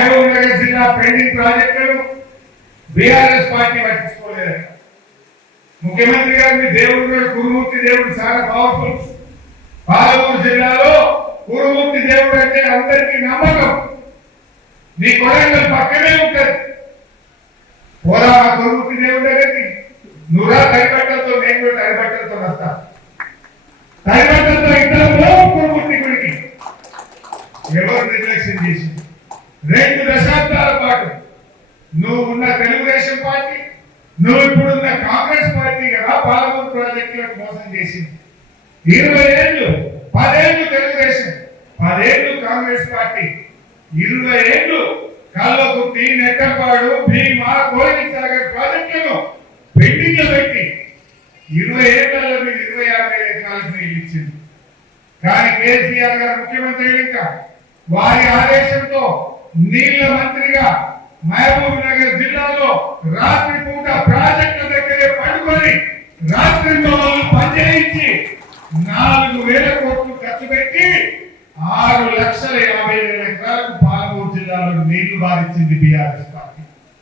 మహబూబ్ నగర్ జిల్లా పెండింగ్ ప్రాజెక్టులను BRS party పట్టించుకోలేదు. ముఖ్యమంత్రి గారిని దేవుడు కురుమూర్తి దేవుడు చాలా పవర్ఫుల్. పాలమూరు జిల్లాలో కురుమూర్తి దేవుడు అంటే అందరికీ నమ్మకం. నీ కొడంగల్ పక్కనే ఉంటది. పోరా కురుమూర్తి దేవుడు దగ్గరికి నువ్వురా తడిబట్టలతో, నేను కూడా తడిబట్టలతో వస్తా. తడిబట్టలతో ఇద్దరు కురుమూర్తి గుడికి ఎవరు నిర్లక్ష్యం చేసి 2 దశాబ్దాల పాటు నువ్వు ఉన్న తెలుగుదేశం పార్టీ, నువ్వు ఇప్పుడున్న కాంగ్రెస్ పార్టీ కదా పాలమూరు ప్రాజెక్టులకు మోసం చేసింది. 20 ఏళ్ళు, 10 ఏళ్ళు తెలుగుదేశం, 10 ఏళ్ళు కాంగ్రెస్ పార్టీ, 20 ఏళ్ళు కల్లకుర్తి, నెట్టంపాడు, భీమా, కోయిలసాగర్ ప్రాజెక్టులను పెండింగ్ లో పెట్టి 20 ఏళ్లలో మీరు 26,000 ఎకరాలకు నీళ్ళు ఇచ్చింది. కానీ కేసీఆర్ గారు ముఖ్యమంత్రి ఇంకా వారి ఆదేశంతో నీళ్ల మంత్రిగా మహబూబ్ నగర్ జిల్లాలో రాత్రి పూట ప్రాజెక్టు దగ్గరే పడుకొని రాత్రి పనిచేయించి 4,000 కోట్లు ఖర్చు పెట్టి 6,50,000 ఎకరాలకు పాలమూరు జిల్లాలో నీళ్లు వారించింది బీఆర్ఎస్.